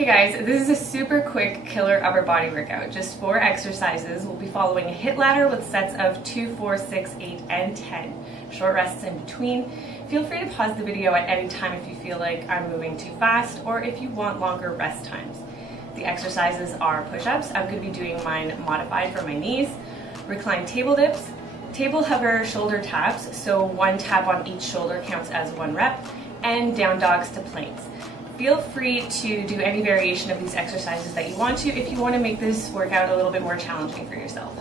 Hey guys, this is a super quick killer upper body workout. Just 4 exercises. We'll be following a HIIT ladder with sets of 2, 4, 6, 8, and 10. Short rests in between. Feel free to pause the video at any time if you feel like I'm moving too fast or if you want longer rest times. The exercises are push-ups. I'm going to be doing mine modified for my knees. Recline table dips. Table hover shoulder taps, so 1 tap on each shoulder counts as 1 rep. And down dogs to planks. Feel free to do any variation of these exercises that you want to if you want to make this workout a little bit more challenging for yourself.